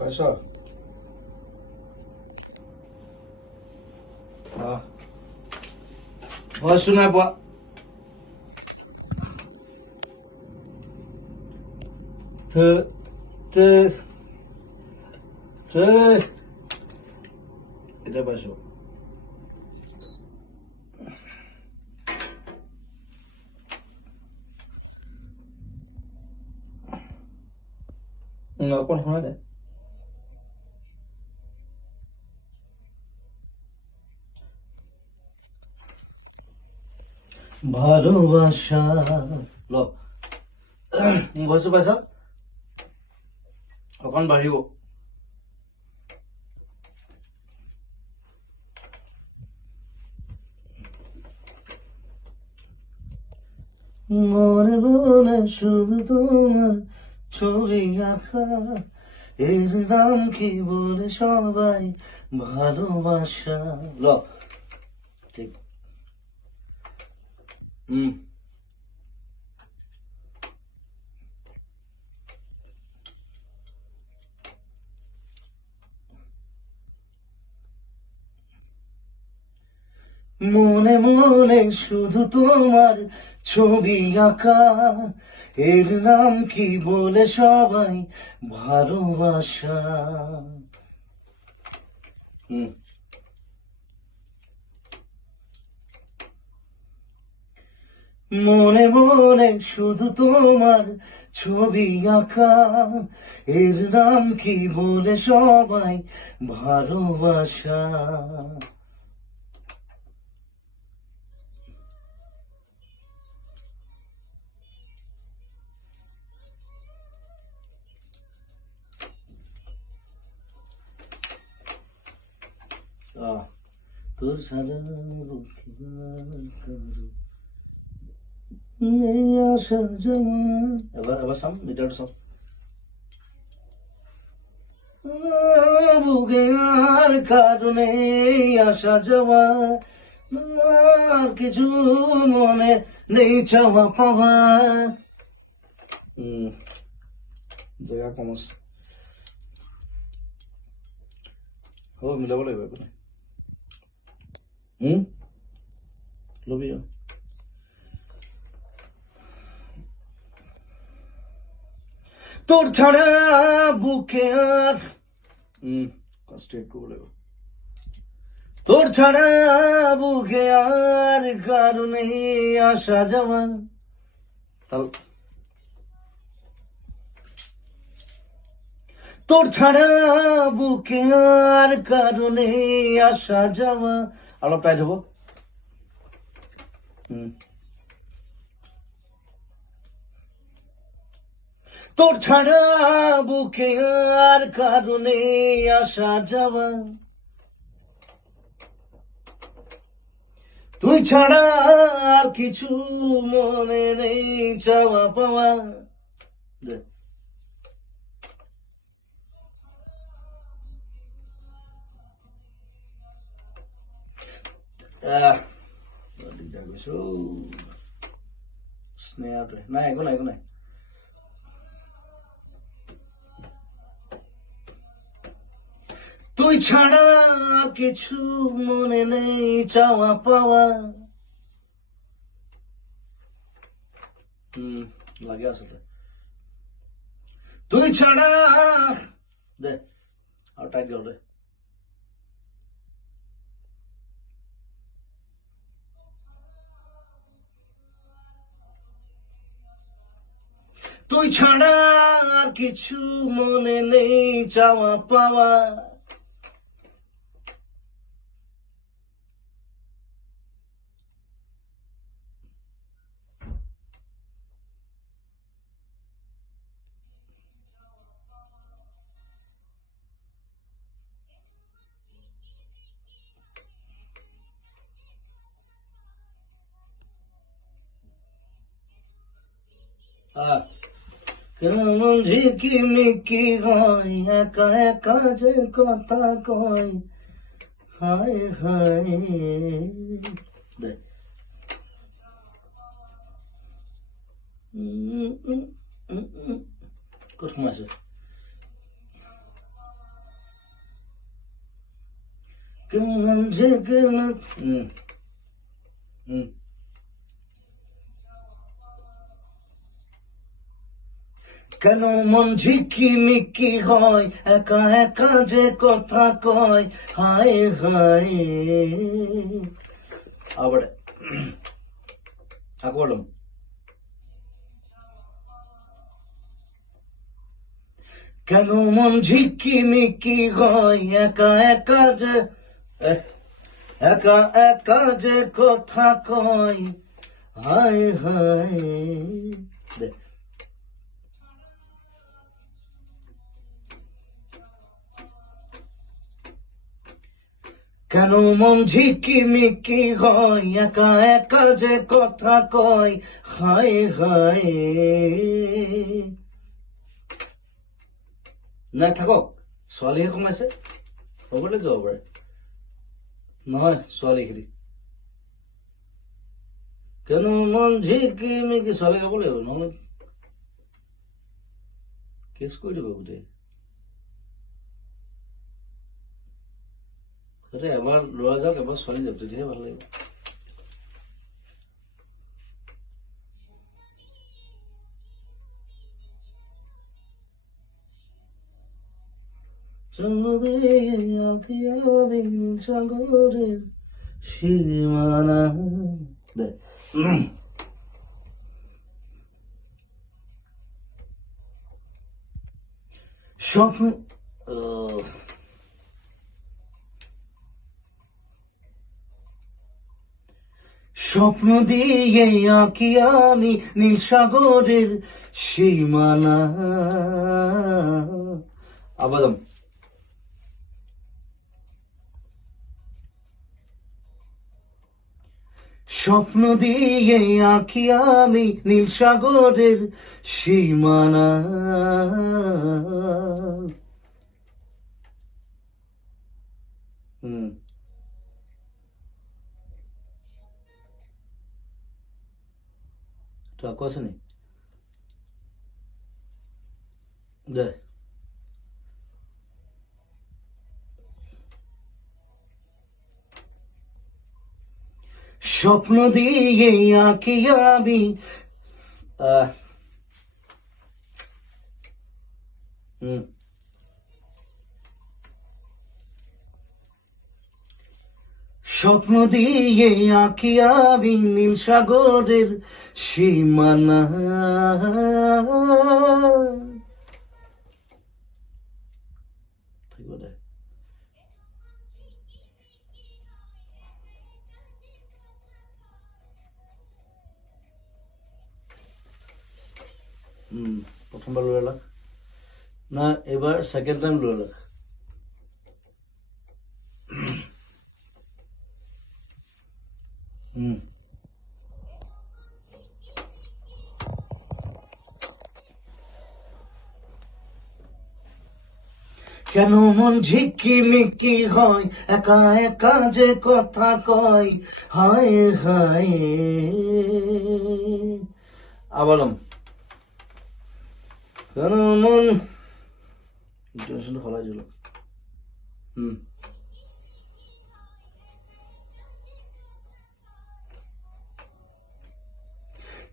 পয়সা শোনা এটা পাইছো অকণ শুনা দে ভালোবাসা ল ভইচটো পাইছ অকণ বাঢ়িব মনে মনে শুধু তোমার ছবি আঁকা এর নাম কি বলে সবাই ভালোবাসা ল ঠিক মনে মনে শুধু তোমার ছবি আঁকা এর নাম কি বলে সবাই ভালোবাসা মনে মনে শুধু তোমার ছবি আঁকা এর নাম কি বলে সবাই ভালোবাসা তোর সারা আসা জমা এবার সাম মিটার সাম বুকে আর কারণে আসা যাওয়া আর কিছু মনে নেই চাওয়া পাওয়া জায়গা কম আছে হ'ব মিলাব লাগিব একো নাই লবি তোর ছাড়া বুকে আর কষ্ট একটু বলে তোর ছাড়া বুকে আর কারণে আসা যাওয়া তোর ছাড়া বুকে আর কারণে আসা যাওয়া আলো টাইট হবো তোর ছাড়া বুকে আর কারণে আসা যাওয়া তুই ছাড়া আর কিছু মনে নেই চাওয়া পাওয়া স্নেহাতে নাই একো নাই একো নাই তুই ছাড়া কিছু মনে নেই চাওয়া পাওয়া লাগে আসলে তুই ছাড়া দে আর টাইট গেল রে তুই ছাড়া আর কিছু মনে নেই চাওয়া পাওয়া কেমন ঝিকিমিকি হয় একা একা যে কথা কয় হায় হায় কঠিন আছে কেমন যে কেমন কেন মন ঝিকিমিকি হয়, একা একা যে কথা কয়, হায় হায়। আবার বললাম, কেন মন ঝিকিমিকি হয়, একা একা যে একা একা যে কথা কয়, হায় হায়। কেন মন ঝিকিমিকি হয়, একা একা যে কথা কয়, হায় হায়। নাই থাকক, ছোৱালীহে কমাইছে, হ'বলৈ যাব পাৰে। নহয় ছোৱালীখিনি, কেন মন ঝিকিমিকি ছোৱালী গাব লাগিব, নহ'লে কেছ কৰি দিব গোটেই। যাতে এবাৰ ল'ৰা যাওক, এবাৰ ছোৱালী যাওক, তেতিয়াহে ভাল লাগিব। সাগরের সীমানা দে স্বপ্ন স্বপ্ন দিয়ে আঁকি আমি নীল সাগরের সীমানা। আবাদম স্বপ্ন দিয়ে আঁকি আমি নীল সাগরের সীমানা। টাকু আছে নি দে। স্বপ্ন দিয়ে আঁকি আমি স্বপ্ন দিয়ে আঁকি আমি নীল সাগরের সীমানা। প্রথমবার লড়ে লাগ না, এবার সেকেন্ড টাইম লড়ে লাগ। কেন মন ঝিকিমিকি হয়, একা একা যে কথা কয়, হায় হায়। আবারম কেন মন টেনশনটা ফলাই দিল।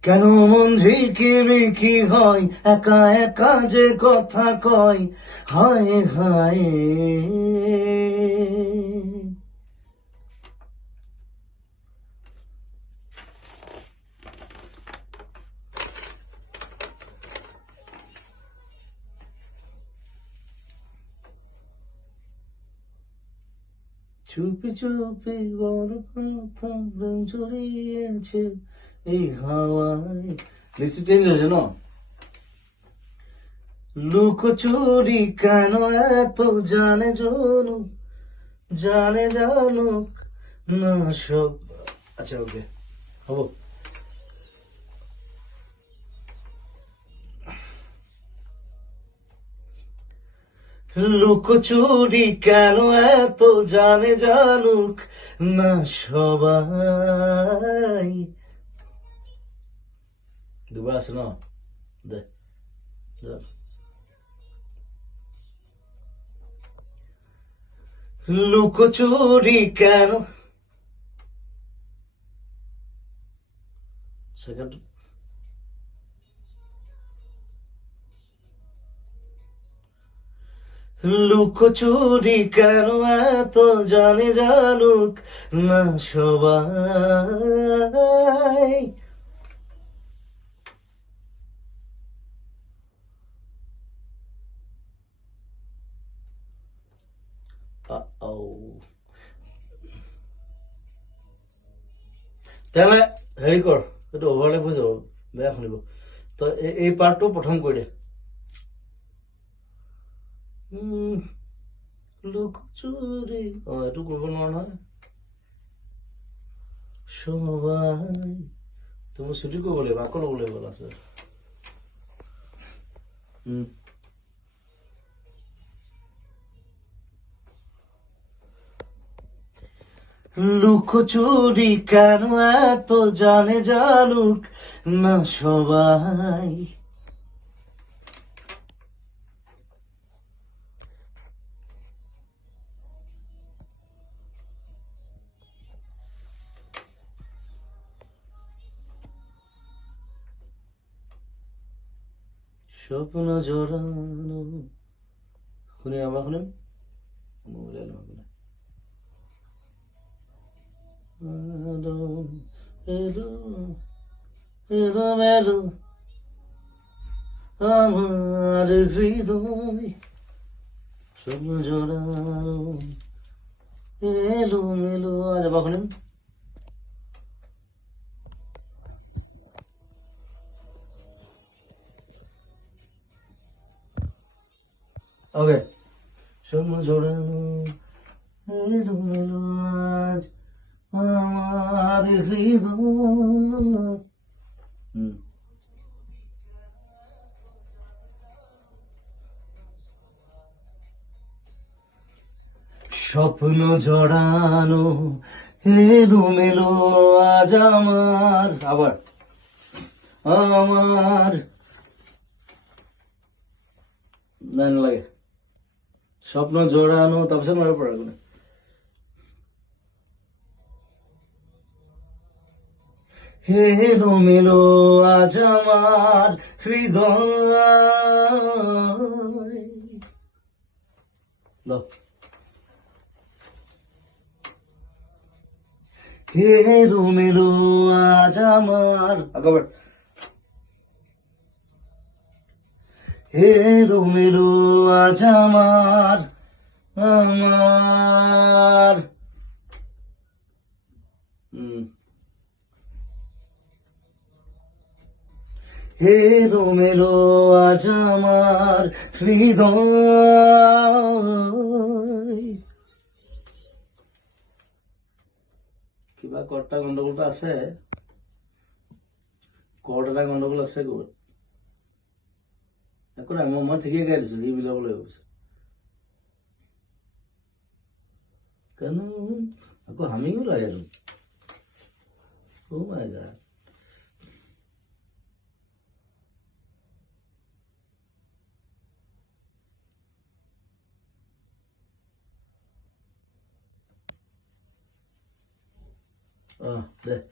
কেন মন ঝিকিমিকি হয়, একা একা যে কথা কয়, হায় হায়। চুপি চুপি বড় কথা জড়িয়েছে এই হাওয়ায়। লিস্ট চেঞ্জ হয়েছে না। লুকোচুরি কেন এত জানে জানুক, জানে জানুক না সব। আচ্ছা ওকে হবো। লুকোচুরি কেন এত জানে জানুক না সবাই। দুবার আছে না দে। লুকোচুরি কেন সেকেন্ড লুকোচুরি কেন এত জানে জানুক না সবাই তেনে হেৰি কৰ এইটো অভাৰলেপ হৈ যাব বেয়া শুনিব তই এই পাৰ্টটো প্ৰথম কৈ দে লুকোচুরি এইটো কৰিব নোৱাৰো নহয় সবাই তুমি ছুটি কৰিব লাগিব আকৌ ল'ব লাগিব আছে লুকোচুরি কেন এত জানে জানুক না সবাই স্বপ্ন জোড়ানো শুনি আবার শুনেন মোবাইল এলো এলো মেলো আমার হৃদয় স্বপ্ন জোড়ানো এলো মেলো আজ আবার শুনেন ওকে স্বপ্ন জোড়ানো এলো মেলো আজ আমার হৃদয় স্বপ্ন জড়ানো এলো মেলো আজ আমার আবার আমার লাইন লাগে স্বপ্ন জড়ানো তারপর মারা পড়া এলো মেলো আজ আমার হৃদয় এলো মেলো আজ আমার আবার এলো মেলো আজ আমার আমার এলো মেলো আজ আমার হৃদয় কিবা কৰ্তা গণ্ডগোলটা আছে কৰ্ড এটা গণ্ডগোল আছে ক'ৰবাত একো নাই মই ঠিকেই গাই দিছো সি মিলাব লাগিব কেন আকৌ হামিও লাগে Oh my God. There.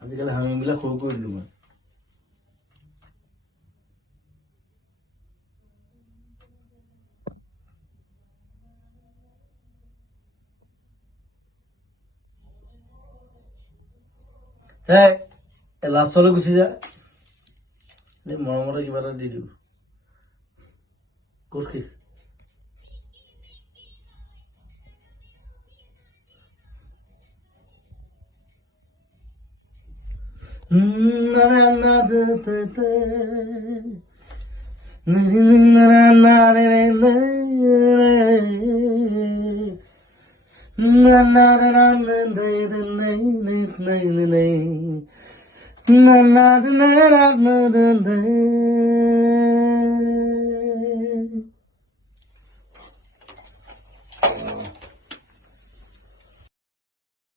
আজিকালি হামিবিলাক সৰু কৰি দিলো মই লাষ্টলৈ গুচি যা মৰমতে কিবা এটা দি দিওঁ ক'ত শেষ